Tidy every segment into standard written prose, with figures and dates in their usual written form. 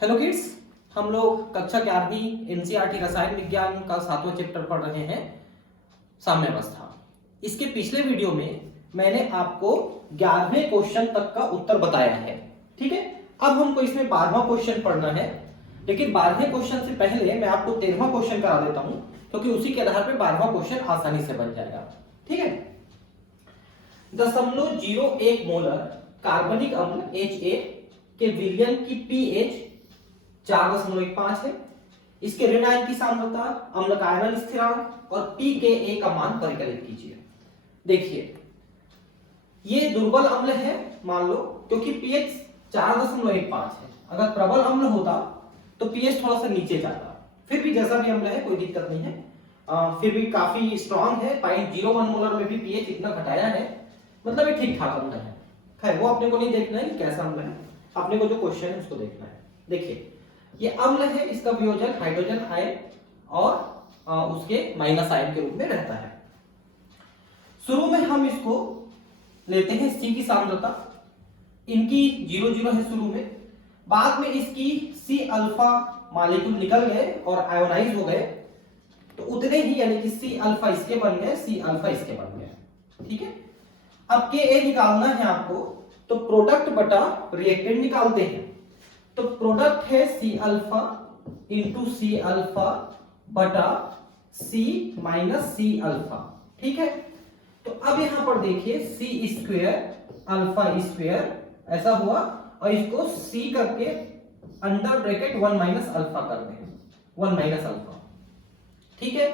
Hello kids, हम लोग कक्षा 11वीं एनसीईआरटी रसायन विज्ञान का 7वां चैप्टर पढ़ रहे हैं साम्यावस्था। इसके पिछले वीडियो में मैंने आपको 11वें क्वेश्चन तक का उत्तर बताया है। ठीक है, अब हमको इसमें 12वां क्वेश्चन पढ़ना है, लेकिन 12वें क्वेश्चन से पहले मैं आपको 13वां क्वेश्चन करा देता हूं, क्योंकि उसी के आधार पर 12वां क्वेश्चन आसानी से बन जाएगा। ठीक है, 0.01 मोलर कार्बनिक अम्ल HA के विलयन की pH 4.15 है। इसके ऋण आयन की सांद्रता, अम्ल का आयनन स्थिरांक और pKa का मान परिकलित कीजिए। देखिए, ये दुर्बल अम्ल है मान लो, क्योंकि pH 4.15 है। अगर प्रबल अम्ल होता तो pH थोड़ा सा नीचे जाता। फिर भी जैसा भी अम्ल है कोई दिक्कत नहीं है, फिर भी काफी स्ट्रांग है। 0.01 मोलर में भी pH इतना घटाया है, मतलब ये ठीक ठाक अम्ल है। खैर वो अपने को नहीं देखना है कि कैसा अम्ल है, अपने को जो क्वेश्चन है उसको देखना है। देखिए, ये अम्ल है, इसका वियोजन हाइड्रोजन आयन और उसके माइनस आयन के रूप में रहता है। शुरू में हम इसको लेते हैं C की सांद्रता, इनकी 0.0 है शुरू में, बाद में इसकी C अल्फा मॉलिक्यूल निकल गए और आयोनाइज हो गए, तो उतने ही यानी कि C अल्फा इसके बन गए, C अल्फा इसके बन गए। ठीक है, अब Ka निकालना है आपको, तो प्रोडक्ट बटा रिएक्टेंट निकालते हैं। तो प्रोडक्ट है C alpha into C alpha बटा C माइनस C अल्फा। ठीक है, तो अब यहां पर देखिए C स्क्वेयर अल्फा स्क्वेयर ऐसा हुआ, और इसको C करके अंडर ब्रैकेट 1 माइनस अल्फा कर दें, 1 माइनस अल्फा। ठीक है,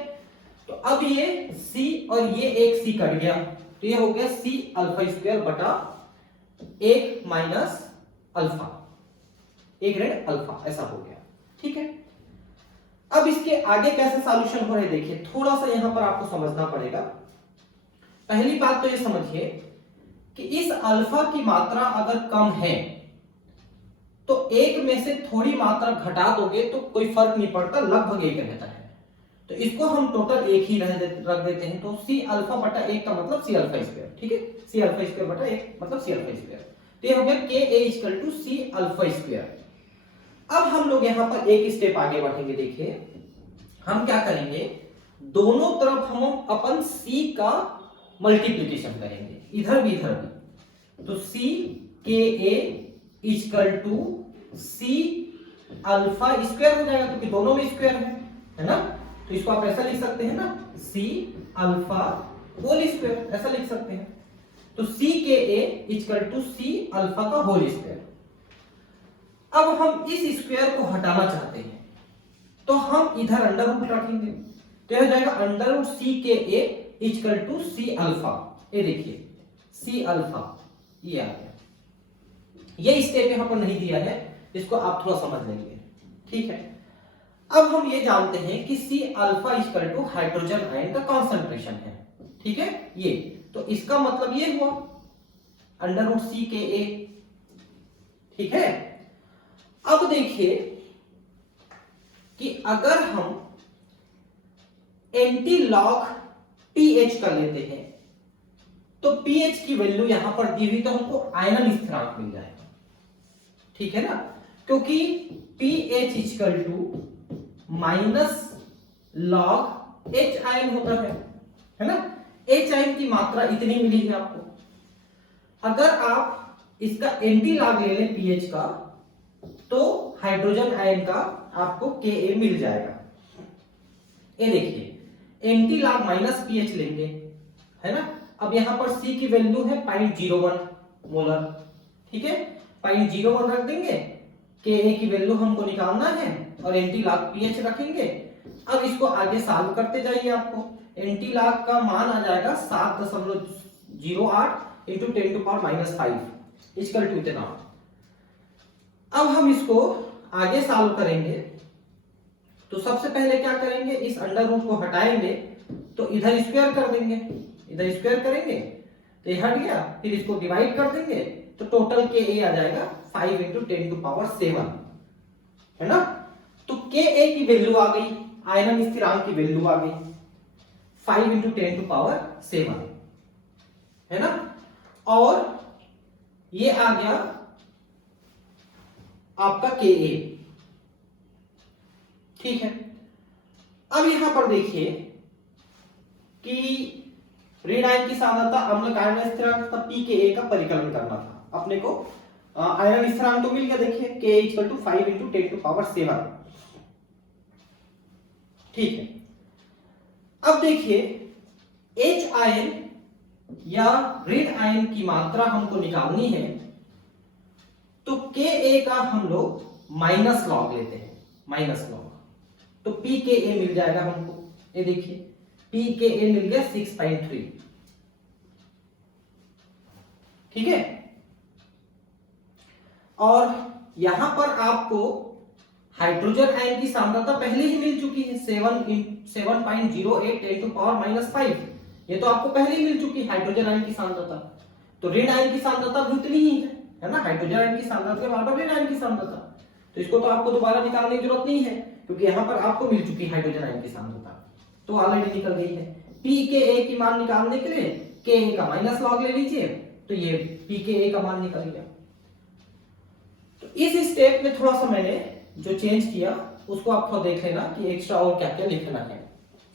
तो अब ये C और ये एक C कट गया, तो ये हो गया C अल्फा स्क्वेयर बटा 1 माइनस अल्फा, 1 ऋण अल्फा, ऐसा हो गया। ठीक है, अब इसके आगे कैसे सॉल्यूशन हो रहे देखिए, थोड़ा सा यहां पर आपको समझना पड़ेगा। पहली बात तो ये समझिए कि इस अल्फा की मात्रा अगर कम है तो एक में से थोड़ी मात्रा घटा दोगे तो कोई फर्क नहीं पड़ता, लगभग एक रहता है। तो इसको हम टोटल एक ही रख देते हैं, तो C अल्फा बटा 1 का मतलब C अल्फा स्क्वायर। ठीक है, C अल्फा स्क्वायर बटा 1 मतलब C अल्फा स्क्वायर, तो ये हो गया Ka equal to C alpha square. अब हम लोग यहां पर एक स्टेप आगे बढ़ेंगे। देखिए, हम क्या करेंगे, दोनों तरफ हम अपन C का मल्टीप्लिकेशन करेंगे, इधर भी इधर भी, तो C Ka equal to C alpha square हो जाएगा, क्योंकि दोनों में स्क्वायर है ना। तो इसको आप ऐसा लिख सकते हैं ना, C अल्फा होल स्क्वायर, ऐसा लिख सकते हैं। तो C Ka equal to C alpha का होल स्क्वायर। अब हम इस स्क्वायर को हटाना चाहते हैं, तो हम इधर अंडर रूट रखेंगे, तो यह हो जाएगा under root C Ka equal to C alpha. ये देखिए C अल्फा, ये आ गया। ये स्टेप यहां पर नहीं दिया है, इसको आप थोड़ा समझ लेंगे। ठीक है, अब हम ये जानते हैं कि C alpha equal to hydrogen ion का कॉन्सेंट्रेशन है। ठीक है, ये तो इसका मतलब ये हुआ अंडर रूट C Ka। ठीक है, अब देखिए कि अगर हम एंटी लॉग pH कर लेते हैं, तो pH की वैल्यू यहां पर दी हुई, तो हमको आयनन स्थिरांक मिल जाएगा। ठीक है ना, क्योंकि pH equal to minus log H ion होता है ना। H आयन की मात्रा इतनी मिली है आपको। अगर आप इसका एंटी लॉग ले लें pH का, तो हाइड्रोजन आयन का आपको Ka मिल जाएगा। ये देखिए, एंटी लॉग माइनस pH लेंगे, है ना। अब यहां पर C की वैल्यू है 0.01 मोलर। ठीक है, 0.01 रख देंगे, Ka की वैल्यू हमको निकालना है, और एंटी लॉग pH रखेंगे। अब इसको आगे सॉल्व करते जाइए, आपको एंटी लॉग का मान आ जाएगा 7.08 into 10 to power minus 5 equal to इतना। अब हम इसको आगे सॉल्व करेंगे, तो सबसे पहले क्या करेंगे, इस अंडर रूट को हटाएंगे, तो इधर स्क्वायर कर देंगे, इधर स्क्वायर करेंगे तो ये हट गया, फिर इसको डिवाइड कर देंगे, तो टोटल Ka आ जाएगा 5 इंटू 10 टू पावर 7, है ना। तो Ka की वैल्यू आ गई, आयनन स्थिरांक की वैल्यू आ गई 5 इंटू 10 टू पावर 7, है ना। और ये आ गया आपका Ka, ठीक है। अब यहां पर देखिए कि ऋण आयन की सांद्रता अम्ल आयन स्थिरांक तथा pKa का परिकलन करना था अपने को। आयरन स्थिरांक तो मिल गया, देखिए Ka equal to 5 into 10 to power 7। ठीक है। अब देखिए H आयन या ऋण आयन की मात्रा हमको निकालनी है, तो Ka का हम लोग माइनस लॉग लेते हैं, माइनस लॉग, तो pKa मिल जाएगा हमको। ये देखिए pKa मिल गया 6.3। ठीक है। और यहां पर आपको हाइड्रोजन आयन की सांद्रता पहले ही मिल चुकी है 7.08 10 टू पावर -5। ये तो आपको पहले ही मिल चुकी है हाइड्रोजन आयन की सांद्रता। तो ऋण आयन की सांद्रता भी उतनी ही है ना, हाइड्रोजन आयन की सांद्रता के बराबर ऋण आयन की सांद्रता। तो इसको तो आपको दोबारा निकालने की जरूरत नहीं है, क्योंकि यहां पर आपको मिल चुकी है हाइड्रोजन आयन की सांद्रता, तो ऑलरेडी निकल गई है। pKa की मान निकालने के लिए Ka का माइनस लॉग ले लीजिए, तो ये pKa का मान निकल गया। तो इस स्टेप में थोड़ा सा मैंने जो चेंज किया उसको आप थोड़ा देख लेना कि एक्स्ट्रा और क्या क्या लिखना है।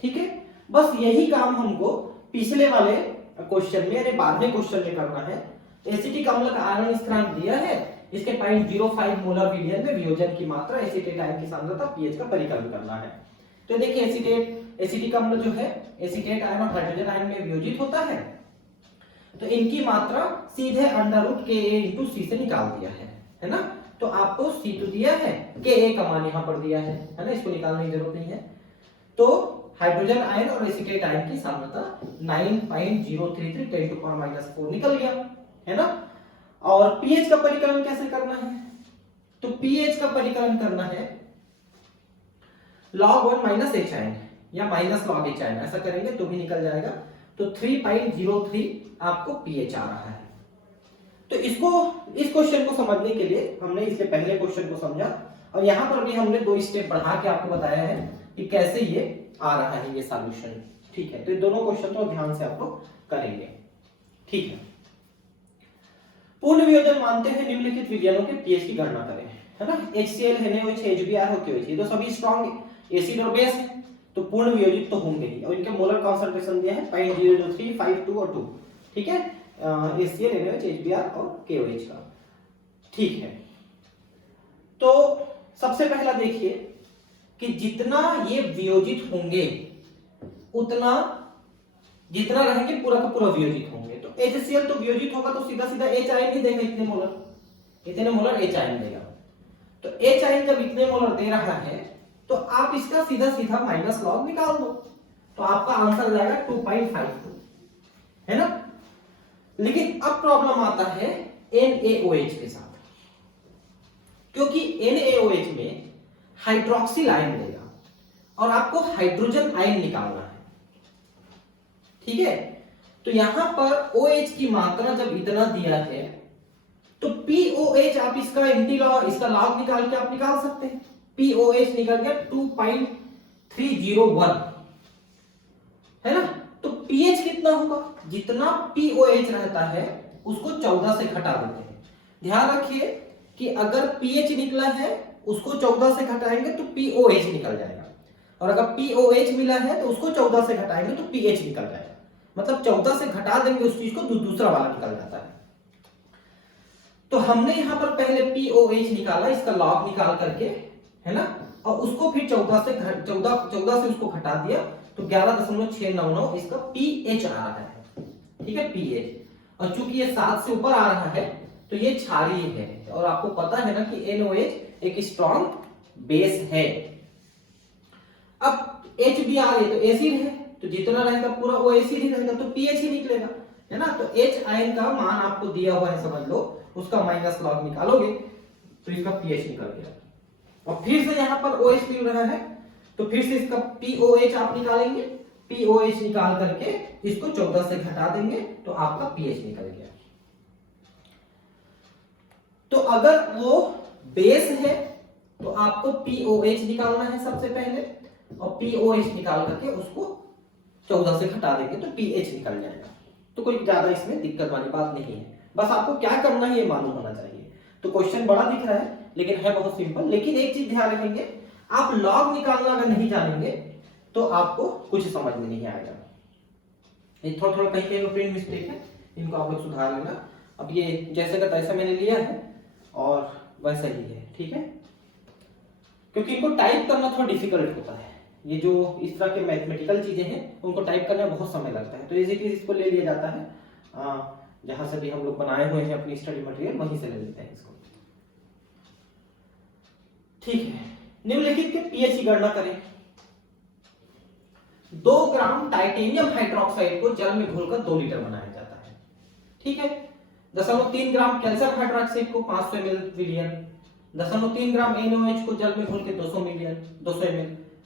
ठीक है। बस यही काम हमको पिछले वाले क्वेश्चन में यानी 12वें क्वेश्चन में करना है। एसिटिक अम्ल का आयरन स्थिरांक दिया है, इसके 0.05 मोलर विलयन में वियोजन की मात्रा एसिटेट आयन की सांद्रता पीएच का परिकलन करना है। तो देखिए एसिटिक अम्ल जो है एसिटेट आयन और हाइड्रोजन आयन में वियोजित होता है, तो इनकी मात्रा सीधे √Ka/C से निकाल दिया है ना। तो आपको C तो दिया है, Ka का मान यहां पर दिया है ना, इसको निकालने की जरूरत नहीं है। तो हाइड्रोजन आयन और एसिटेट आयन की सांद्रता 9.033 10 टू पावर -4 निकल गया है ना। और पीएच का परिकलन कैसे करना है, तो पीएच का परिकलन करना है log 1 H आयन या माइनस log H आयन, ऐसा करेंगे तो भी निकल जाएगा। तो 3.03 आपको पीएच आ रहा है। तो इस क्वेश्चन को समझने के लिए हमने इसके पहले क्वेश्चन को समझा, और यहां पर भी हमने 2 स्टेप बढ़ा के आपको बताया है कि कैसे ये आ रहा है ये सॉल्यूशन। ठीक है। तो ये दोनों क्वेश्चन तो ध्यान से आप लोग करेंगे। ठीक है। पूर्ण वियोजन मानते हैं निम्नलिखित विलयनों के पीएच की गणना करें, है ना। HCl NaOH HBr और KOH ये तो सभी स्ट्रॉन्ग एसिड और बेस है, तो पूर्ण वियोजित तो होंगे ही, और इनके मोलर कंसंट्रेशन दिया है 0.003 5 2 और 2। ठीक है। HCl NaOH HBr और KOH का। ठीक है। तो सबसे पहला देखिए कि जितना ये वियोजित होंगे उतना जितना रहेंगे पूरा का पूरा वियोजित होंगे। तो HCl तो वियोजित होगा तो सीधा सीधा H आयन ही देगा, इतने मोलर H आयन देगा। तो H आयन जब इतने मोलर दे रहा है तो आप इसका सीधा सीधा माइनस लॉग निकाल दो, तो आपका आंसर जाएगा 2.52, है ना। लेकिन अब प्रॉब्लम आता है NaOH के साथ, क्योंकि NaOH में हाइड्रोक्सिल आयन देगा और आपको हाइड्रोजन आयन निकालना है। ठीक है। तो यहां पर OH की मात्रा जब इतना दिया है तो POH आप इसका एंटीलॉग इसका लॉग निकाल के आप निकाल सकते हैं। POH निकल गया 2.301, है ना। तो pH कितना होगा, जितना POH रहता है उसको 14 से घटा देते हैं। ध्यान रखिए कि अगर pH निकला है उसको 14 से घटाएंगे तो POH निकल जाएगा, और अगर POH मिला है तो उसको 14 से घटाएंगे तो pH निकल जाएगा। मतलब 14 से घटा देंगे उस चीज को तो दूसरा वाला निकल जाता है। तो हमने यहां पर पहले POH निकाला, इसका लॉग निकाल करके, है ना, और उसको फिर 14 से उसको घटा दिया तो 11.699 इसका pH आ रहा है। ठीक है, pH। और चूंकि ये 7 से ऊपर आ रहा है तो ये क्षारीय है, और आपको पता है ना कि NaOH एक स्ट्रॉन्ग बेस है। अब HBr ये तो एसिड है, तो जितना रहेगा पूरा वो एसिड ही रहेगा, तो pH ही निकलेगा, है ना। तो H आयन का मान आपको दिया हुआ है, समझ लो, उसका माइनस लॉग निकालोगे तो इसका pH निकल गया। और फिर से यहां पर OH मिल रहा है तो फिर से इसका POH आप निकालेंगे, POH निकाल करके इसको 14 से घटा देंगे तो आपका pH निकल गया। तो अगर वो बेस है तो आपको POH निकालना है सबसे पहले, और POH निकाल करके उसको 14 से घटा देंगे तो pH निकल जाएगा। तो कोई ज्यादा इसमें दिक्कत वाली बात नहीं है, बस आपको क्या करना है ये मालूम होना चाहिए। तो क्वेश्चन बड़ा दिख रहा है लेकिन है बहुत सिंपल। लेकिन एक चीज ध्यान रखेंगे, आप लॉग निकालना अगर नहीं जानेंगे तो आपको कुछ समझ में नहीं आएगा। ये थोड़ा थोड़ा कहीं कहीं प्रिंट मिस्टेक है, इनको आप लोग सुधार लेना। अब ये जैसे का तैसा मैंने लिया है और वैसा ही है, ठीक है, क्योंकि इनको टाइप करना थोड़ा डिफिकल्ट होता है। ये जो इस तरह के मैथमेटिकल चीजें हैं उनको टाइप करने में बहुत समय लगता है, तो इजी चीज इसको ले लिया जाता है, जहां से भी हम लोग बनाए हुए हैं अपनी स्टडी मटेरियल वहीं से ले लेते हैं इसको। ठीक है, निम्नलिखित के पीएच की गणना करें। 2 ग्राम टाइटेनियम हाइड्रोक्साइड को जल में घोलकर 2 लीटर बनाया जाता है। ठीक है, 0.3 ग्राम कैल्शियम हाइड्रोक्साइड को 500 ml विलियन, 0.3 ग्राम NaOH को जल में घोल के 200 ml,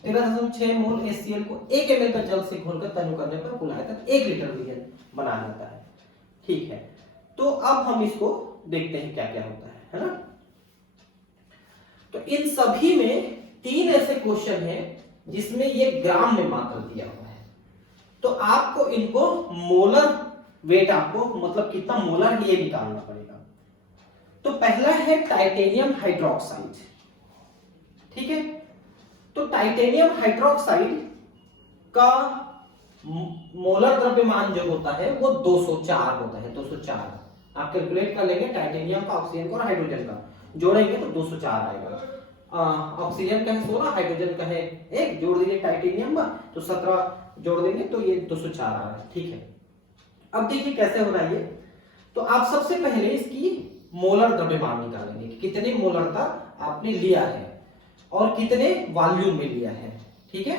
13.6 मोल HCl को 1 ml का जल से घोलकर तनु करने पर कुल आयतन 1 लीटर विलियन बनाया जाता है। ठीक है, तो अब हम इसको देखते हैं क्या क्या होता है ना। तो इन सभी में 3 ऐसे क्वेश्चन हैं जिसमें ये ग्राम में मात्रा दिया हुआ है, तो आपको इनको मोलर वेट, आपको मतलब कितना मोलर है ये निकालना पड़ेगा। तो पहला है टाइटेनियम हाइड्रोक्साइड। ठीक है, तो टाइटेनियम हाइड्रोक्साइड का मोलर द्रव्यमान जो होता है वो 204 होता है। 204 आप कैलकुलेट कर लेंगे, टाइटेनियम का, ऑक्सीजन का और हाइड्रोजन का जोड़ेंगे तो 204 आएगा। ऑक्सीजन का है 16, हाइड्रोजन का है 1, जोड़ दीजिए टाइटेनियम में तो 17 जोड़ देंगे तो ये 204 आ रहा है। ठीक है, अब देखिए कैसे हो रहा है ये। तो आप सबसे पहले इसकी मोलर द्रव्यमान निकालेंगे कि कितने मोलरता आपने लिया है और कितने वॉल्यूम में लिया है। ठीक है,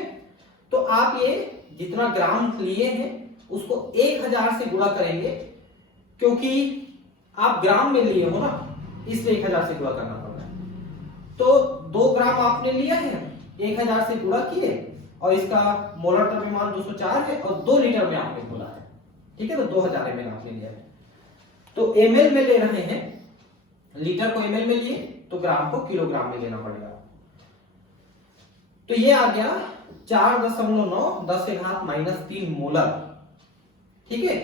तो आप ये जितना ग्राम लिए हैं उसको 1000 से गुणा करेंगे, क्योंकि आप ग्राम में लिए हो ना, इसलिए 1000 से गुणा करना पड़ रहा है। तो 2 ग्राम आपने लिया है, 1000 से गुणा किए और इसका मोलर द्रव्यमान 204 है और 2 लीटर में आपने घोला है। ठीक है, तो 2000 ml आपने लिया है, तो ml में ले रहे हैं, लीटर को ml में लिए तो ग्राम को किलोग्राम में लेना पड़ेगा। तो ये आ गया 4.9 10⁻³ मोलर। ठीक है,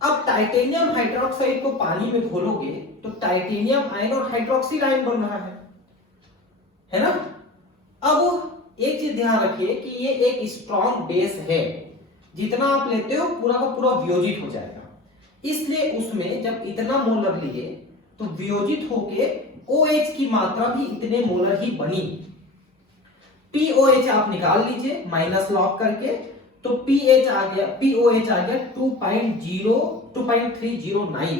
अब टाइटेनियम हाइड्रोक्साइड को पानी में घोलोगे तो टाइटेनियम आयन और हाइड्रोक्सिल आयन बन रहा है ना। अब एक चीज ध्यान रखिए कि ये एक स्ट्रॉन्ग बेस है, जितना आप लेते हो पूरा का पूरा वियोजित हो जाएगा, इसलिए उसमें जब इतना मोलर लिए तो वियोजित होके OH की मात्रा भी इतने मोलर ही बनी। POH आप निकाल लीजिए माइनस लॉग करके, तो POH आ गया 2.309।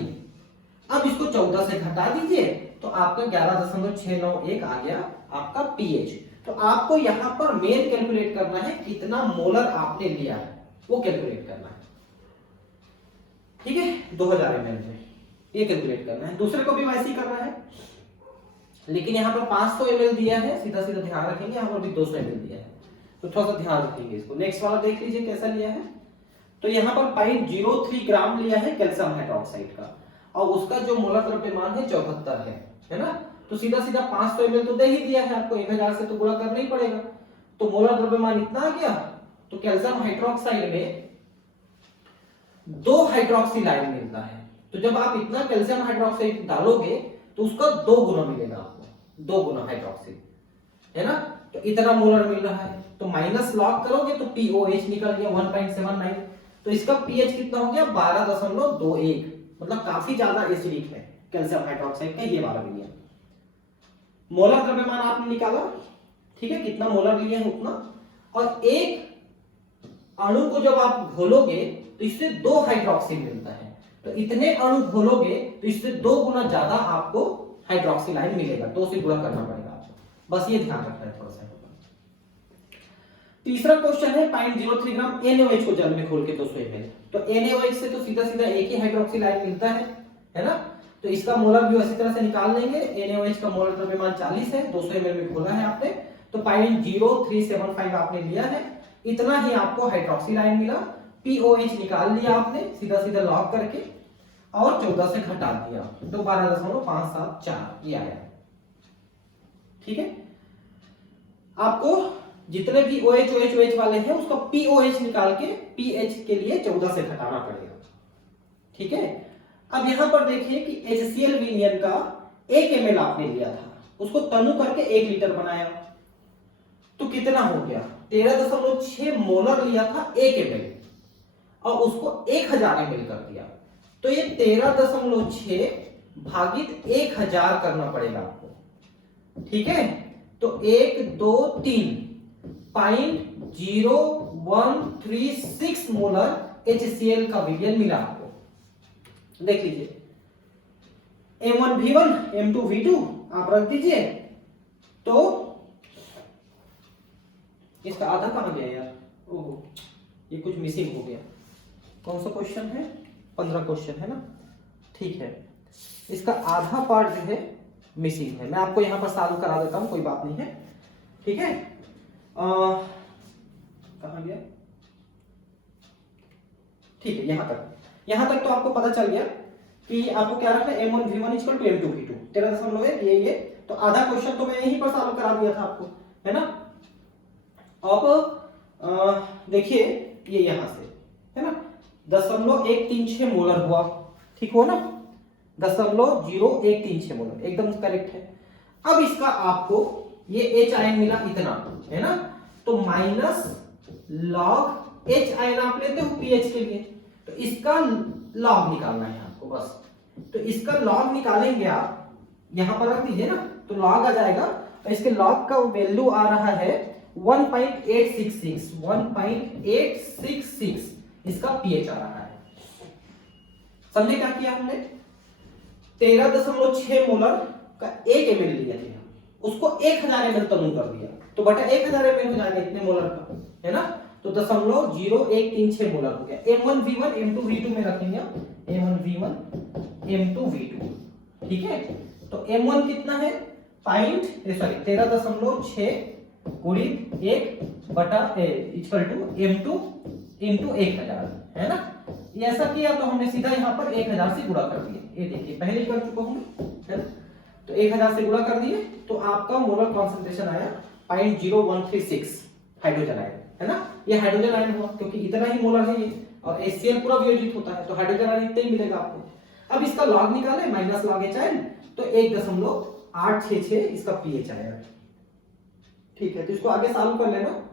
अब इसको 14 से घटा दीजिए तो आपका 11.691 आ गया आपका pH। तो आपको यहां पर मेन कैलकुलेट करना है कितना मोलर आपने लिया है, वो कैलकुलेट करना है। ठीक है, 2000 ml में ये कैलकुलेट करना है। दूसरे को भी वैसे ही करना है, लेकिन यहाँ पर 500 ml दिया है, सीधा सीधा ध्यान रखेंगे। यहाँ पर भी 200 ml दिया है, तो थोड़ा सा ध्यान रखेंगे इसको। नेक्स्ट वाला देख लीजिए कैसा लिया है। तो यहाँ पर 0.03 ग्राम लिया है कैल्शियम हाइड्रोक्साइड का, और उसका जो मोलर द्रव्यमान है 74 है ना। तो सीधा सीधा 500 ml तो दे ही दिया है आपको, 1000 से तो गुणा करना ही पड़ेगा। तो मोलर द्रव्यमान इतना आ गया। तो कैल्शियम हाइड्रोक्साइड में 2 हाइड्रोक्सिल आयन मिलता है, तो जब आप इतना कैल्शियम हाइड्रोक्साइड डालोगे तो उसका 2 गुना मिलेगा आपको, 2 गुना हाइड्रोक्सिल, है ना। तो इतना मोलर मिल रहा है, तो माइनस लॉग करोगे तो POH निकल गया 1.79। तो इसका pH कितना हो गया 12.21, मतलब काफी ज्यादा एसिडिक है कैल्शियम हाइड्रोक्साइड का ये वाला विलियन। मोलर द्रव्यमान आपने निकाला, ठीक है, कितना मोलर लिए हैं उतना, और एक अणु को जब आप घोलोगे तो इससे 2 हाइड्रोक्सिल मिलता है। तो इतने अणु घोलोगे तो इससे 2 गुना ज्यादा आपको हाइड्रोक्सिल आयन मिलेगा, 2 से गुणा करना पड़ेगा आपको, बस ये ध्यान रखना है थोड़ा सा। तीसरा क्वेश्चन है 0.03 ग्राम NaOH को जल में घोल के 200 ml। तो NaOH से तो सीधा सीधा एक ही हाइड्रोक्सिल आयन मिलता है ना। तो इसका मोलर भी इसी तरह से निकाल लेंगे। NaOH का मोलर द्रव्यमान 40 है, 200 ml में घोला है आपने, तो 0.0375 आपने लिया है, इतना ही आपको हाइड्रोक्सिल आयन मिला। POH निकाल लिया आपने सीधा सीधा लॉग करके और 14 से घटा दिया तो 12.574 ये आया। ठीक है, आपको जितने भी OH वाले हैं उसका POH निकाल के pH के लिए 14 से घटाना पड़ेगा। ठीक है, अब यहां पर देखिए कि HCl विलियन का 1 ml आपने लिया था, उसको तनु करके 1 लीटर बनाया। तो कितना हो गया, 13.6 मोलर लिया था 1 ml और उसको 1000 ml कर दिया, तो ये 13.6 भागित 1000 करना पड़ेगा आपको, ठीक है। तो 1 2 3 0.0136 मोलर HCl का विलयन मिला आपको। देख लीजिए M1V1 M2V2 आप रख दीजिए, तो इसका आधा कहां गया यार, ओहो ये कुछ मिसिंग हो गया। कौन सा क्वेश्चन है, 15 क्वेश्चन है ना, ठीक है। इसका आधा पार्ट जो है मिसिंग है, मैं आपको यहां पर सॉल्व करा देता हूं, कोई बात नहीं है, ठीक है। कहां गया, ठीक है, यहां तक तो आपको पता चल गया कि आपको क्या रखना है, M1V1 = M2V2 13.1 ये तो आधा क्वेश्चन तो मैं यहीं पर सॉल्व करा दिया था आपको, है ना। अब देखिए ये यहां से है ना 0.136 मोलर हुआ, ठीक हो ना, 0.0136 मोलर एकदम करेक्ट है। अब इसका आपको ये H आयन मिला इतना, है ना, तो माइनस लॉग H आयन आप लेते हो पीएच के लिए, तो इसका लॉग निकालना है आपको बस। तो इसका लॉग निकालेंगे आप, यहां पर रख दीजिए ना, तो लॉग आ जाएगा, तो इसके लॉग का वैल्यू आ रहा है 1.866 इसका पीएच आ रहा है। समझे क्या किया हमने, 13.6 मोलर का 1 ml लिया था, उसको 1000 ml तनु कर दिया, तो बटा 1000 ml हो जाएगा इतने मोलर का, है ना, तो 0.0136 मोलर हो गया। M1V1 M2V2 में रखेंगे, M1V1 M2V2, ठीक है। तो M1 कितना है, 13.6 गुणित 1 बटा इक्वल टू M2 इंटू 1000, है ना। ये ऐसा किया तो हमने सीधा यहाँ पर 1000 से गुणा कर दिया, ये देखिए पहले ही कर चुका हूँ, है ना। तो 1000 से गुणा कर दिए तो आपका मोलर कॉन्सेंट्रेशन आया 0.0136 हाइड्रोजन आयन, है ना। ये हाइड्रोजन आयन हुआ क्योंकि इतना ही मोलर है ये, और HCl पूरा वियोजित होता है, तो हाइड्रोजन आयन इतना ही मिलेगा आपको। अब इसका लॉग निकाले, माइनस लॉग H आयन, तो 1.866 इसका पीएच आया, ठीक है। तो इसको आगे सॉल्व कर लेना,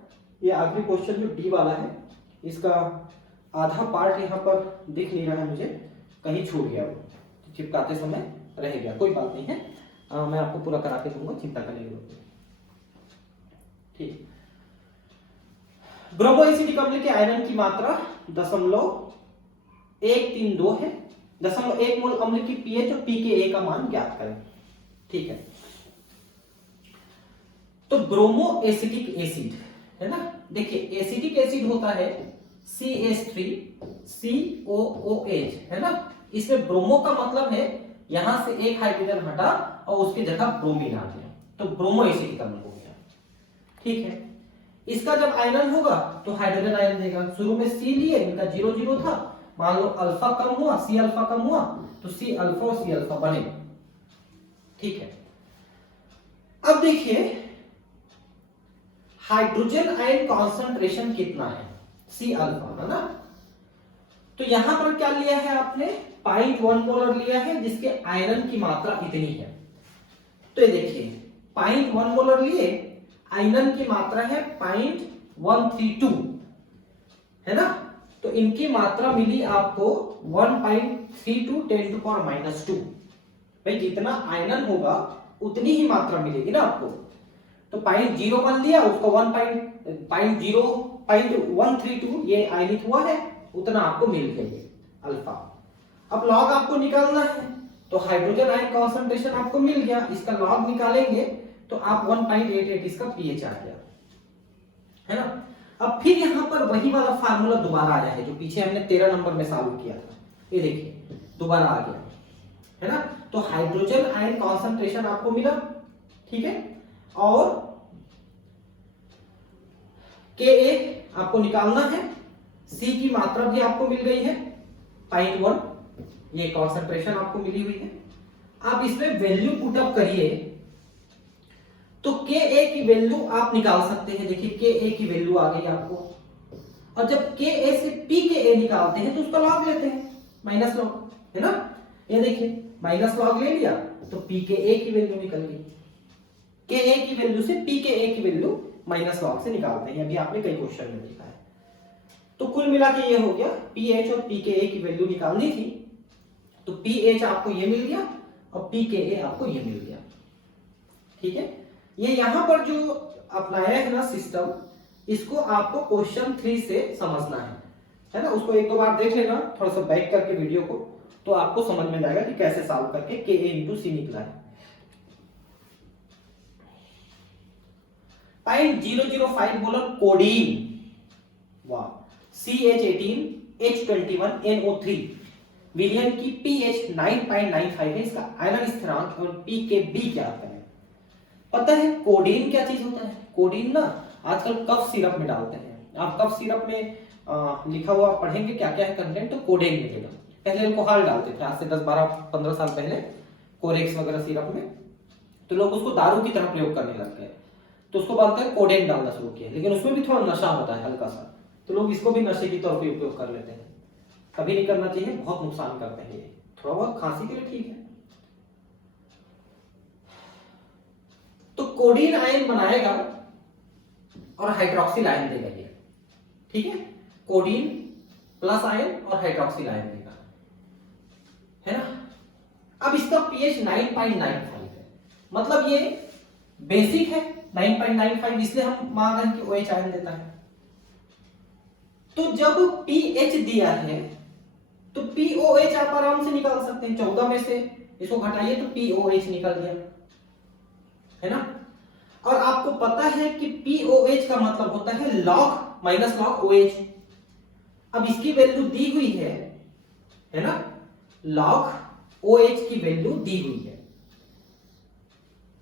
ये आखिरी क्वेश्चन जो डी वाला है, इसका आधा पार्ट यहाँ पर दिख नहीं रहा है मुझे, कहीं छूट गया, वो चिपकाते समय रह गया, कोई बात नहीं है, मैं आपको पूरा करा के दूंगा, चिंता करने की जरूरत नहीं, ठीक। ब्रोमो एसिटिक अम्ल के आयरन की मात्रा 0.132 है, 0.1 मोल अम्ल की पीएच और pKa का मान ज्ञात करें, ठीक है। तो ब्रोमो एसिटिक एसिड, है ना, देखिए एसिटिक एसिड होता है CH3COOH, है ना। इसमें ब्रोमो का मतलब है यहां से एक हाइड्रोजन हटा और उसकी जगह ब्रोमीन आ गया, तो ब्रोमो एसिटिक अम्ल हो गया, ठीक है। इसका जब आयनन होगा तो हाइड्रोजन आयन देगा, शुरू में C लिए, इनका 0 था, मान लो अल्फा कम हुआ, C अल्फा कम हुआ, तो C अल्फा और C अल्फा बने, ठीक है। अब देखिए हाइड्रोजन आयन कॉन्सेंट्रेशन कितना है, C अल्फा, है ना। तो यहां पर क्या लिया है आपने, 0.1 मोलर लिया है, जिसके आयरन की मात्रा इतनी है, तो ये देखिए 0.1 मोलर लिए, आयरन की मात्रा है 0.132, है ना। तो इनकी मात्रा मिली आपको 1.32 10⁻²। भाई जितना आयरन होगा उतनी ही मात्रा मिलेगी ना आपको, तो 0.01 लिया, उसको 0.132 ये आयनित हुआ है, उतना आपको मिल गया ये अल्फा। अब लॉग आपको निकालना है, तो हाइड्रोजन आयन कॉन्सेंट्रेशन आपको मिल गया, इसका लॉग निकालेंगे तो आप 1.88 इसका पीएच आ गया, है ना। अब फिर यहां पर वही वाला फार्मूला दोबारा आया है जो पीछे हमने 13 नंबर में सॉल्व किया था, ये देखिए दोबारा आ गया, है ना। तो हाइड्रोजन आयन कॉन्सेंट्रेशन आपको मिला, ठीक है, और Ka आपको निकालना है, C की मात्रा भी आपको मिल गई है 0.1, ये कॉन्सेंट्रेशन आपको मिली हुई है। आप इसमें वैल्यू पुट अप करिए तो Ka की वैल्यू आप निकाल सकते हैं, देखिए Ka की वैल्यू आ गई आपको, और जब Ka से pKa निकालते हैं तो उसका लॉग लेते हैं, माइनस लॉग, है ना। ये देखिए माइनस लॉग ले लिया तो pKa की वैल्यू निकल गई, Ka की वैल्यू से pKa की वैल्यू माइनस लॉग से निकालते हैं, अभी आपने कई क्वेश्चन में देखा है। तो कुल मिला के ये हो गया, पीएच और पीकेए की वैल्यू निकालनी थी, तो पीएच आपको ये मिल गया और पीकेए आपको ये मिल गया। ठीक है, ये यहां पर जो अपनाया है ना सिस्टम, इसको आपको क्वेश्चन 3 से समझना है ना। उसको एक दो बार देख लेना थोड़ा सा बैक करके वीडियो को, तो आपको समझ में जाएगा कि कैसे सॉल्व करके के ए इंटू सी निकला है। पॉइंट 005 बोला कोडीन, वाह, CH18H21NO3 विलियन की pH 9.95 है, इसका आयनन स्थिरांक और pKb क्या आता है। पता है कोडीन क्या चीज होता है? कोडीन ना आजकल कफ सिरप में डालते हैं, आप कफ सिरप में लिखा हुआ पढ़ेंगे क्या क्या है कंटेंट, तो कोडेन मिलेगा। पहले अल्कोहल डालते थे, आज से 10-12-15 साल पहले कोरेक्स वगैरह सिरप में, तो लोग उसको दारू की तरह प्रयोग करने लग गए, तो उसको बोलते हैं कोडेन डालना शुरू किया। लेकिन उसमें भी थोड़ा नशा होता है हल्का सा, तो लोग इसको भी नशे की तौर पर उपयोग कर लेते हैं। कभी नहीं करना चाहिए, बहुत नुकसान करते हैं ये, थोड़ा बहुत खांसी के लिए ठीक है। तो कोडीन आयन बनाएगा और हाइड्रोक्सिल आयन देगा ये, ठीक है, कोडीन प्लस आयन और हाइड्रोक्सिल आयन देगा, है ना। अब इसका pH 9.95 है, मतलब ये बेसिक है 9.95, इसलिए हम मान रहे हैं कि OH आयन देता है। तो जब pH दिया है तो POH आप आराम से निकाल सकते हैं, 14 में से इसको घटाइए तो POH निकल गया, है ना। और आपको पता है कि POH का मतलब होता है लॉग माइनस लॉग OH। अब इसकी वैल्यू दी हुई है ना, लॉग OH की वैल्यू दी हुई है।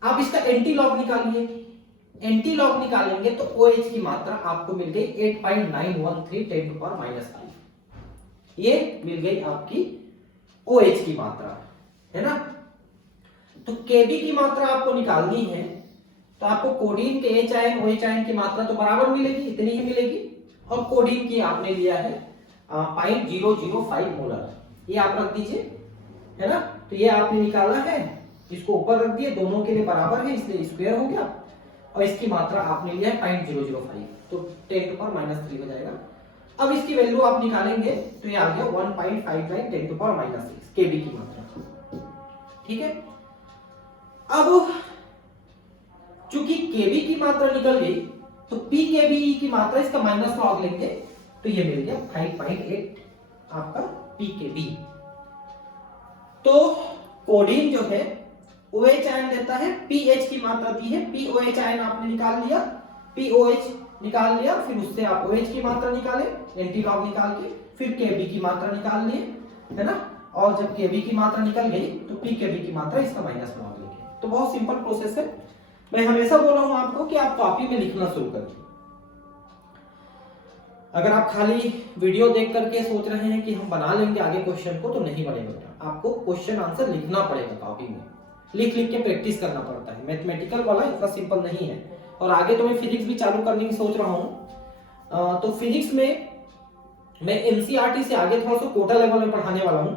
आप इसका एंटी लॉग निकालिए, एंटी लॉग निकालेंगे तो OH की मात्रा आपको मिल गई 8.913 10⁻⁵, ये मिल गई आपकी OH की मात्रा, है ना। तो Kb की मात्रा आपको निकालनी है, तो आपको कोडीन के H आयन OH आयन की मात्रा तो बराबर मिलेगी, इतनी ही मिलेगी, और कोडीन की आपने लिया है 0.005 मोलर, ये आप रख दीजिए, है ना। तो ये आपने निकाला है, इसको ऊपर रख दिए, दोनों के लिए बराबर है इसलिए स्क्वायर हो गया, और इसकी मात्रा आपने लिया है 0.005, तो 10⁻³ हो जाएगा। अब इसकी वैल्यू आप निकालेंगे तो ये आ गया 1.59 10⁻⁶ Kb की मात्रा, ठीक है। अब चूंकि Kb की मात्रा निकल गई तो pKb की मात्रा इसका माइनस लॉग लेंगे तो ये मिल गया 5.8 आपका pKb। तो कोडीन जो है OH आयन देता है, pH की मात्रा दी है, POH आयन आपने निकाल लिया, POH निकाल लिया, फिर उससे आप OH की मात्रा निकाले एंटी लॉग निकाल के, फिर Kb की मात्रा निकाल लिए, है ना। और जब Kb की मात्रा निकल गई तो pKb की मात्रा इसका माइनस लॉग लेंगे। तो बहुत सिंपल प्रोसेस है। मैं हमेशा बोल रहा हूं आपको कि आप कॉपी में लिखना शुरू करिए। अगर आप खाली वीडियो देख करके सोच रहे हैं कि हम बना लेंगे आगे क्वेश्चन को, तो नहीं बनेगा। आपको क्वेश्चन आंसर लिखना पड़ेगा कॉपी में, लिख लिख के प्रैक्टिस करना पड़ता है। मैथमेटिकल वाला इतना सिंपल नहीं है। और आगे तो मैं फिजिक्स भी चालू करने की सोच रहा हूँ, तो फिजिक्स में मैं एनसीईआरटी से आगे थोड़ा सा कोटा लेवल में पढ़ाने वाला हूँ।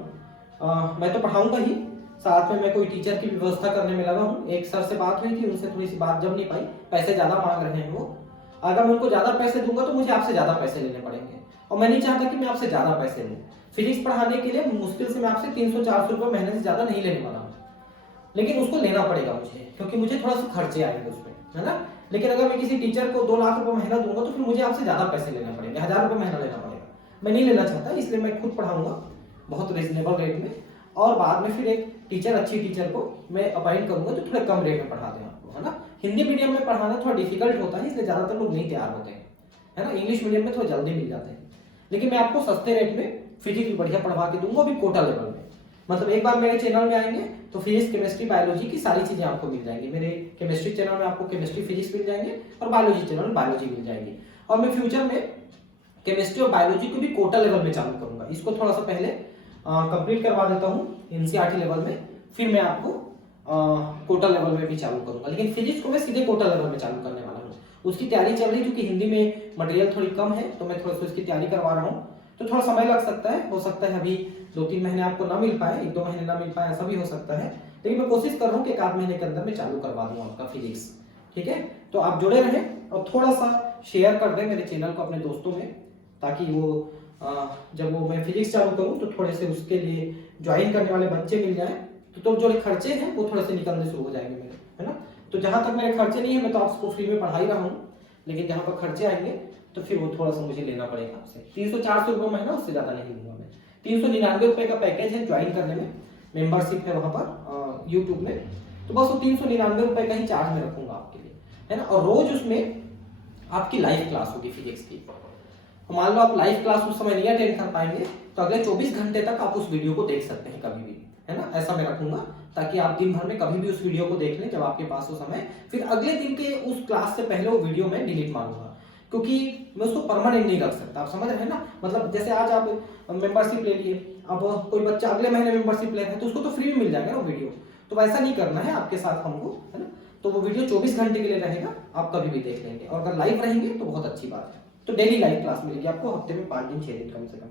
मैं तो पढ़ाऊंगा ही, साथ में मैं कोई टीचर की व्यवस्था करने में लगा हूँ। एक सर से बात हुई थी, उनसे थोड़ी सी बात जम नहीं पाई, पैसे ज्यादा मांग रहे हैं वो। अगर मैं उनको ज्यादा पैसे दूंगा तो मुझे आपसे ज्यादा पैसे लेने पड़ेंगे, और मैं नहीं चाहता कि मैं आपसे ज्यादा पैसे लूं। फिजिक्स पढ़ाने के लिए मुश्किल से मैं आपसे 300-400 रुपए महीने से ज्यादा नहीं लेने वाला हूँ, लेकिन उसको लेना पड़ेगा मुझे, क्योंकि मुझे थोड़ा सा खर्चे आएंगे उसमें, है ना। लेकिन अगर मैं किसी टीचर को 2 लाख रुपए महीना दूंगा तो फिर मुझे आपसे ज्यादा पैसे लेना पड़ेंगे, 1000 रुपए महीना लेना पड़ेगा। मैं नहीं लेना चाहता, इसलिए मैं खुद पढ़ाऊंगा बहुत रीजनेबल रेट में, और बाद में फिर एक टीचर, अच्छी टीचर को मैं अपॉइंट करूंगा जो थोड़े कम रेट में पढ़ा दें आपको, है ना। हिंदी मीडियम में पढ़ाना थोड़ा डिफिकल्ट होता है, इसलिए ज्यादातर लोग नहीं तैयार होते हैं, है ना। इंग्लिश मीडियम में थोड़ा जल्दी मिल जाते हैं, लेकिन मैं आपको सस्ते रेट में फिजिक्स बढ़िया पढ़वा के दूंगा, भी कोटा लेवल में। मतलब एक बार मेरे चैनल में आएंगे तो फिजिक्स, केमिस्ट्री, बायोलॉजी की सारी चीजें आपको मिल जाएंगी। मेरे केमिस्ट्री चैनल में आपको केमिस्ट्री, फिजिक्स मिल जाएंगे, और बायोलॉजी चैनल में बायोलॉजी मिल जाएगी। और मैं फ्यूचर में केमिस्ट्री और बायोलॉजी को भी कोटा लेवल में चालू करूंगा। इसको थोड़ा सा पहले कंप्लीट करवा देता हूँ एनसीईआरटी लेवल में, फिर मैं आपको कोटा लेवल में भी चालू करूंगा। लेकिन फिजिक्स को मैं सीधे कोटा लेवल में चालू करने वाला हूँ। उसकी तैयारी चल रही है, क्योंकि हिंदी में मटेरियल थोड़ी कम है, तो मैं थोड़ा सा उसकी तैयारी करवा रहा हूँ। तो थोड़ा समय लग सकता है, हो सकता है अभी 2-3 महीने आपको ना मिल पाए, 1-2 महीने ना मिल पाए, ऐसा भी हो सकता है। लेकिन मैं कोशिश कर रहा हूँ कि 1 आध महीने के अंदर मैं चालू करवा दूँ आपका फिजिक्स, ठीक है, तो आप जुड़े रहें और थोड़ा सा शेयर कर दें मेरे चैनल को अपने दोस्तों में, ताकि वो जब वो मैं फिजिक्स चालू करूँ तो थोड़े से उसके लिए ज्वाइन करने वाले बच्चे मिल जाए, तो जो खर्चे हैं वो थोड़े से निकलने शुरू हो जाएंगे मेरे, है ना। तो जहाँ तक मेरे खर्चे नहीं है मैं तो आपको फ्री में पढ़ा ही रहा हूँ, लेकिन जहाँ पर खर्चे आएंगे तो फिर वो थोड़ा सा मुझे लेना पड़ेगा आपसे। 300-400 रुपये महीना, उससे ज़्यादा नहीं लूँगा मैं। 399 रुपये का पैकेज है ज्वाइन करने में, मेंबरशिप है वहाँ पर यूट्यूब में, तो बस वो 399 रुपये का ही चार्ज में रखूँगा आपके लिए, है ना। और रोज उसमें आपकी लाइव क्लास होगी फिजिक्स की। मान लो आप लाइव क्लास उस समय नहीं अटेंड कर पाएंगे तो अगले 24 घंटे तक आप उस वीडियो को देख सकते हैं कभी भी, है ना। ऐसा मैं रखूंगा ताकि आप दिन भर में कभी भी उस वीडियो को देख लें जब आपके पास हो समय। फिर अगले दिन के उस क्लास से पहले वो वीडियो मैं डिलीट मारूंगा, क्योंकि मैं उसको परमानेंट नहीं रख सकता, आप समझ रहे हैं ना। मतलब जैसे आज आप मेंबरशिप ले लिए, अब कोई बच्चा अगले महीने मेंबरशिप ले रहा है तो उसको तो फ्री में मिल जाएगा ना वीडियो, तो वैसा नहीं करना है आपके साथ हमको, है ना। तो वो वीडियो 24 घंटे के लिए रहेगा, आप कभी भी देख लेंगे, और अगर लाइव रहेंगे तो बहुत अच्छी बात है। तो डेली लाइव क्लास मिलेगी आपको, हफ्ते में 5 दिन 6 दिन कम से कम,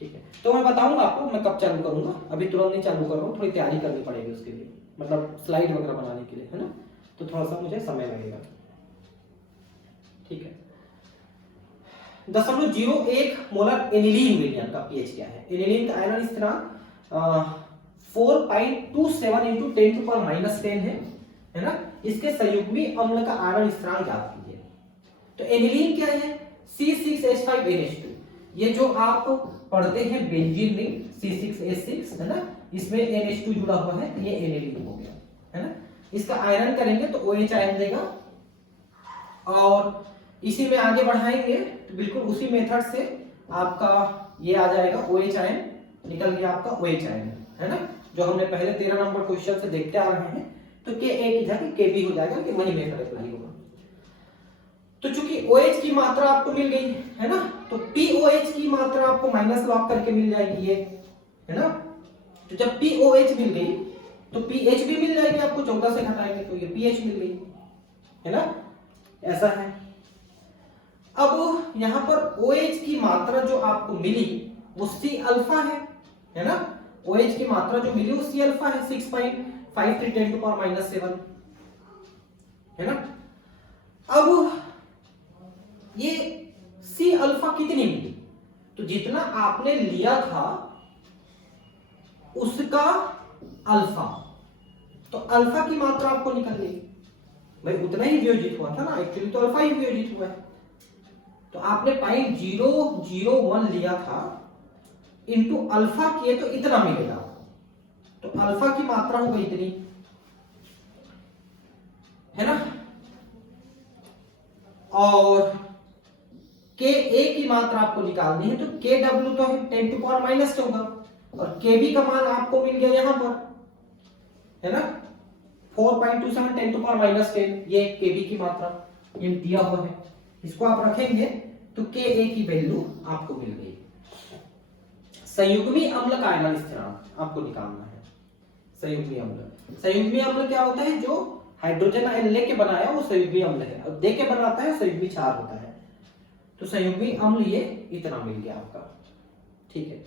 ठीक है। तो मैं बताऊंगा आपको मैं कब चालू करूंगा, अभी तुरंत नहीं चालू कर रहा हूँ, थोड़ी तैयारी करनी पड़ेगी उसके लिए, मतलब स्लाइड वगैरह बनाने के लिए, है ना। तो थोड़ा सा मुझे समय लगेगा, ठीक है। 0.01 मोलर एनिलीन विलयन का पीएच क्या है। एनिलीन का आयरन स्थिरांक 4.27 × 10⁻⁻10 है ना। इसके संयुग्मी अम्ल का आयरन स्थिरांक ज्ञात कीजिए। तो एनिलीन क्या है, C6H5NH2। ये जो आप पढ़ते हैं बेंजीन रिंग C6H6, है ना, इसमें NH2 जुड़ा हुआ है, ये एनिलीन हो गया, है ना। इसका आयरन करेंगे तो OH आयन देगा, और इसी में आगे बढ़ाएंगे तो बिल्कुल उसी मेथड से आपका ये आ जाएगा OH आयन, निकल गया आपका OH आयन, है ना, जो हमने पहले 13 नंबर क्वेश्चन से देखते आ रहे हैं। तो Ka की जगह Kb हो जाएगा, कि वही मेथड अप्लाई होगा। तो चूंकि OH की मात्रा आपको मिल गई, है ना, तो POH की मात्रा आपको माइनस लॉग करके मिल जाएगी ये, है ना। तो जब POH मिल गई तो pH भी मिल जाएगी आपको, 14 से घटाएंगे तो ये pH मिल गई, है ना, ऐसा है। अब यहां पर OH की मात्रा जो आपको मिली वो C अल्फा है ना। OH की मात्रा जो मिली वो C अल्फा है, 6.53 × 10⁻⁷, है ना। अब ये C अल्फा कितनी मिली, तो जितना आपने लिया था उसका अल्फा, तो अल्फा की मात्रा आपको निकल गई, भाई उतना ही वियोजित हुआ था ना, एक्चुअली तो अल्फा ही वियोजित हुआ है। तो आपने 0.001 लिया था, इनटू अल्फा किए तो इतना मिलेगा, तो अल्फा की मात्रा होगी इतनी, है ना। और Ka की मात्रा आपको निकालनी है, तो Kw तो 10⁻⁻ होगा, और Kb का मान आपको मिल गया यहां पर, है ना, 4.27 10⁻⁻10, ये Kb की मात्रा ये दिया हुआ है, इसको आप रखेंगे तो Ka की वैल्यू आपको मिल गई। संयुग्मी अम्ल का आयरन स्थिरांक आपको निकालना है। संयुग्मी अम्ल क्या होता है, जो हाइड्रोजन आयन लेके बनाया वो संयुग्मी अम्ल है, और दे के बनाता है संयुग्मी क्षार होता है। तो संयुग्मी अम्ल ये इतना मिल गया आपका, ठीक है।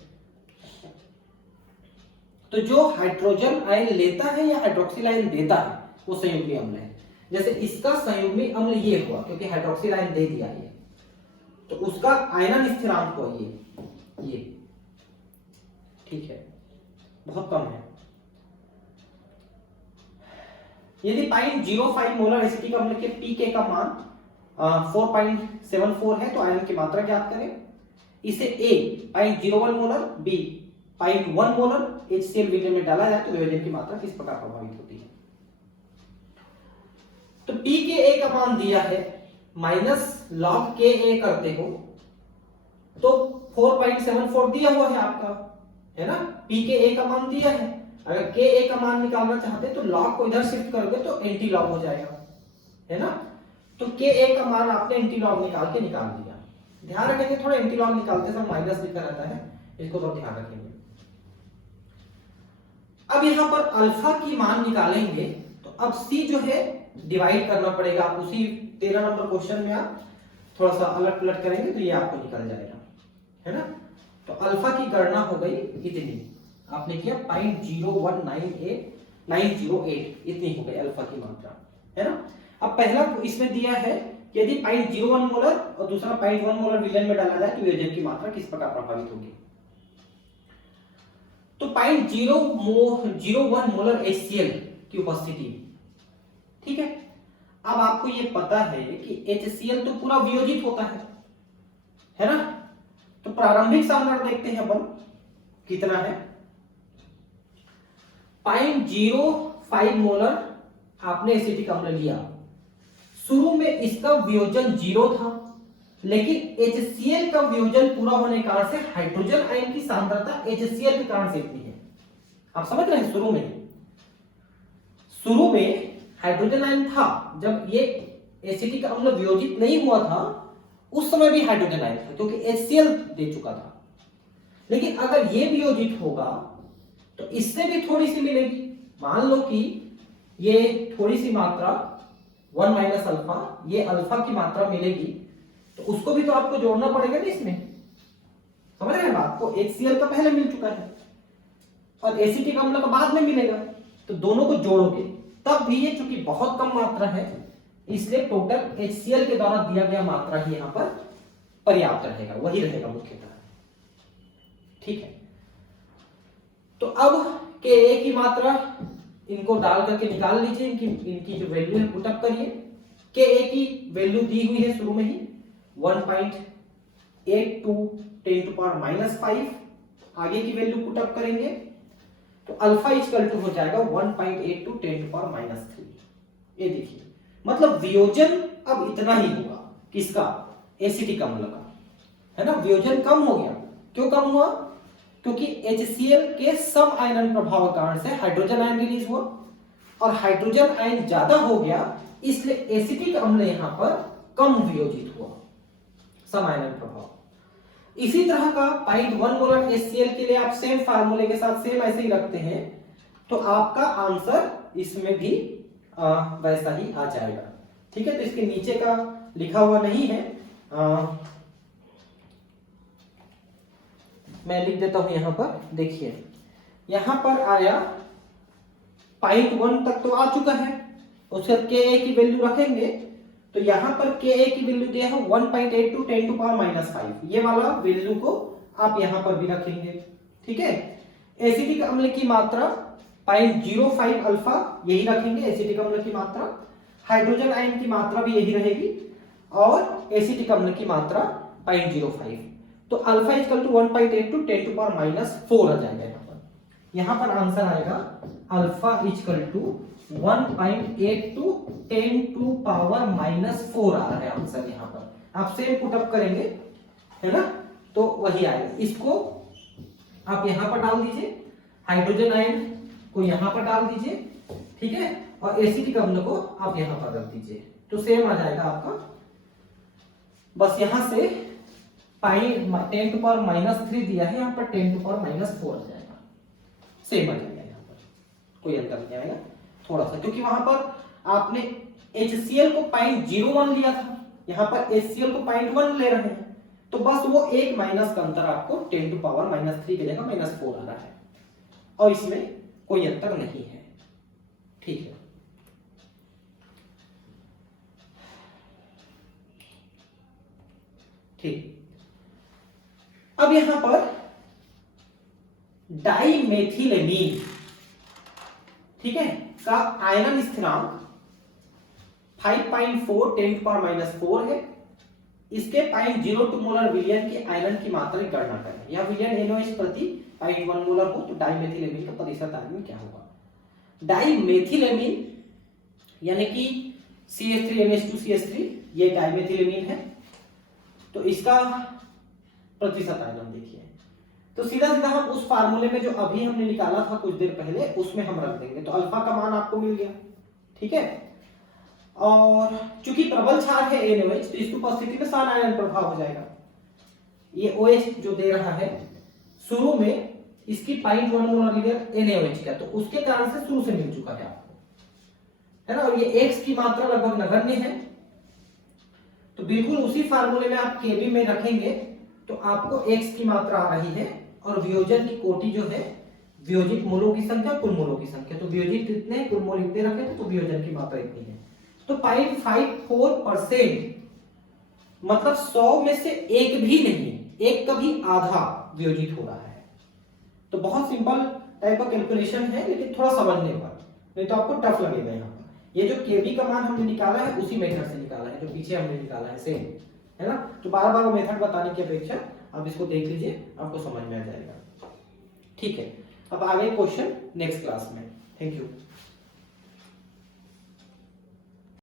तो जो हाइड्रोजन आयन लेता है या हाइड्रोक्सिल आयन देता है वो संयुग्मी अम्ल है। जैसे इसका संयुग्मी अम्ल ये हुआ क्योंकि हाइड्रोक्सिल आयन दे दिया ये, तो उसका आयरन स्थिरांक हुआ ये, ठीक है, बहुत कम है। यदि 0.05 मोलर एसिटिक अम्ल के pK का मान 4.74 है तो आयरन की मात्रा ज्ञात करें। इसे A 0.01 molar, B 0.1 molar HCl विलयन में डाला जाए तो वियोजन की मात्रा किस प्रकार प्रभावित होती है। तो pKa का मान दिया है, माइनस लॉग Ka करते हो तो 4.74 दिया हुआ है आपका, है ना। pKa का मान दिया है, अगर Ka का मान निकालना चाहते तो लॉग को इधर शिफ्ट कर दे तो एंटी लॉग हो जाएगा, है ना। तो Ka का मान आपने एंटी लॉग निकाल दिया। ध्यान रखेंगे थोड़ा एंटी लॉग निकालते समय माइनस लिखा रहता है, इसको तो ध्यान रखेंगे। अब यहां पर अल्फा की मान निकालेंगे तो अब C जो है डिवाइड करना पड़ेगा, आप उसी 13 नंबर क्वेश्चन में आप थोड़ा सा अलट पलट करेंगे तो ये आपको निकल जाएगा, है ना। तो अल्फा की गणना हो गई इतनी, आपने किया 0.0198908 इतनी हो गई अल्फा की मात्रा, है ना। अब पहला इसमें दिया है यदि 0.01 मोलर और दूसरा 0.1 मोलर विलयन में डाला जाए तो वियोजन की मात्रा किस प्रकार प्रभावित होगी। तो 0.001 मोलर HCl की उपस्थिति, ठीक है। अब आपको ये पता है कि HCl तो पूरा वियोजित होता है ना। तो प्रारंभिक सांद्रता देखते हैं अपन कितना है। 0.05 मोलर आपने एसिटिक अम्ल लिया। शुरू में इसका वियोजन 0 था, लेकिन HCl का वियोजन पूरा होने के कारण से हाइड्रोजन आयन की सांद्रता HCl के कारण से इतनी है। आप समझ रहे हैं। शुरू में हाइड्रोजन आयन था, जब ये एसिटिक अम्ल वियोजित नहीं हुआ था उस समय भी हाइड्रोजन आयन था क्योंकि HCl दे चुका था। लेकिन अगर ये वियोजित होगा तो इससे भी थोड़ी सी मिलेगी। मान लो कि ये थोड़ी सी मात्रा 1 माइनस अल्फा, ये अल्फा की मात्रा मिलेगी, तो उसको भी तो आपको जोड़ना पड़ेगा ना इसमें। समझ रहे हैं बात को। HCl का पहले मिल चुका है और एसिटिक अम्ल का बाद में मिलेगा, तो दोनों को जोड़ोगे तब भी ये चूंकि बहुत कम मात्रा है इसलिए टोटल HCl के द्वारा दिया गया मात्रा ही यहां पर पर्याप्त रहेगा, वही रहेगा मुख्यतः, ठीक है। तो अब Ka की मात्रा इनको डाल करके निकाल लीजिए, इनकी जो वैल्यू है पुटअप करिए। Ka की वैल्यू दी हुई है शुरू में ही 1.82 10⁻⁵। आगे की वैल्यू पुटअप करेंगे तो अल्फा इक्वल टू हो जाएगा 1.82 10⁻⁵। ये देखिए, मतलब वियोजन अब इतना ही होगा। किसका? एसिटिक अम्ल का, है ना। वियोजन कम हो गया। क्यों कम हुआ? क्योंकि HCl के सम आयनन प्रभाव के कारण से हाइड्रोजन आयन रिलीज हुआ और हाइड्रोजन आयन ज्यादा हो गया, इसलिए एसिटिक अम्ल यहां पर कम वियोजित हुआ, सम आयनन प्रभाव। इसी तरह का 0.1 मोलर HCl के लिए आप सेम फार्मूले के साथ सेम ऐसे ही रखते हैं तो आपका आंसर इसमें भी वैसा ही आ जाएगा, ठीक है। तो इसके नीचे का लिखा हुआ नहीं है, मैं लिख देता हूं यहां पर। देखिए यहां पर आया 0.1 तक तो आ चुका है, उसके बाद Ka की वैल्यू रखेंगे तो यहां पर Ka की वैल्यू दिया है 1.82 10⁻⁵। ये वाला वैल्यू को आप यहां पर भी रखेंगे, ठीक है। एसिटिक अम्ल की मात्रा 0.05 अल्फा, यही रखेंगे एसिटिक अम्ल की मात्रा। हाइड्रोजन आयन की मात्रा भी यही रहेगी और एसिटिक अम्ल की मात्रा 0.05। तो अल्फा इक्वल टू 1.82 10⁻⁴ आ जाएगा यहां पर। यहां पर आंसर आएगा अल्फा इक्वल टू 1.82 10⁻⁴ आ रहा है आंसर यहां पर। आप सेम पुटअप करेंगे, है ना, तो वही आएगा। इसको आप यहां पर डाल दीजिए, हाइड्रोजन आयन को यहां पर डाल दीजिए, ठीक है, और एसिटिक अम्ल को आप यहां पर रख दीजिए, तो सेम आ जाएगा आपका। बस यहां से 10⁻³ दिया है, यहाँ पर 10⁻⁴ आ जाएगा, सेम आ जाएगा, यहाँ पर कोई अंतर नहीं आएगा थोड़ा सा, क्योंकि वहां पर आपने HCl को 0.01 लिया था, यहाँ पर HCl को 0.1 ले रहे हैं, तो बस वो एक माइनस का अंतर आपको 10⁻³ की जगह -4 आ रहा है और इसमें कोई अंतर नहीं है, ठीक है। ठीक, अब यहां पर डाइमेथिलेमीन, ठीक है, का आयनन स्थिरांक 5.4 10⁻⁴ है। इसके 0.02 मोलर विलयन के आयनन की मात्रा की गणना करें। यह विलयन NOH प्रति 0.1 मोलर हो तो डाइमेथिलेमीन का प्रतिशत आयनन क्या होगा। डाइमेथिलेमीन यानी कि CH3NH2CH3, ये डाइमेथिलेमीन है, तो इसका प्रतिशत आयनन देखिए, तो सीधा सीधा हम उस फार्मूले में जो अभी हमने निकाला था कुछ देर पहले उसमें हम रख देंगे, तो अल्फा का मान आपको मिल गया, ठीक है। और चूंकि प्रबल क्षार है NOH तो इसकी उपस्थिति में सान आयन प्रभाव हो जाएगा। ये OH जो दे रहा है शुरू में इसकी 0.1 मोलर विलयन NaOH का, तो उसके कारण से शुरू से मिल चुका है आपको, है ना। और ये X की मात्रा लगभग नगण्य है, तो बिल्कुल उसी फार्मूले में आप Kb में रखेंगे तो आपको X की मात्रा आ रही है और वियोजन की कोटि जो है वियोजित मूलों की संख्या कुल मूलों की संख्या, तो वियोजित इतने कुल मूल इतने रखे तो वियोजन की मात्रा इतनी है, तो 0.54% मतलब 100 में से एक भी नहीं, एक का भी आधा वियोजित हो रहा है। तो बहुत सिंपल टाइप का कैलकुलेशन है, लेकिन थोड़ा समझने पर, नहीं तो आपको टफ लगेगा। यहाँ पर ये जो केबी का मान हमने निकाला है उसी मेथड से निकाला है जो पीछे हमने निकाला है, सेम है ना। तो बार बार वो मेथड बताने की अपेक्षा आप इसको देख लीजिए, आपको समझ में आ जाएगा। ठीक है, अब आगे क्वेश्चन नेक्स्ट क्लास में। Thank you.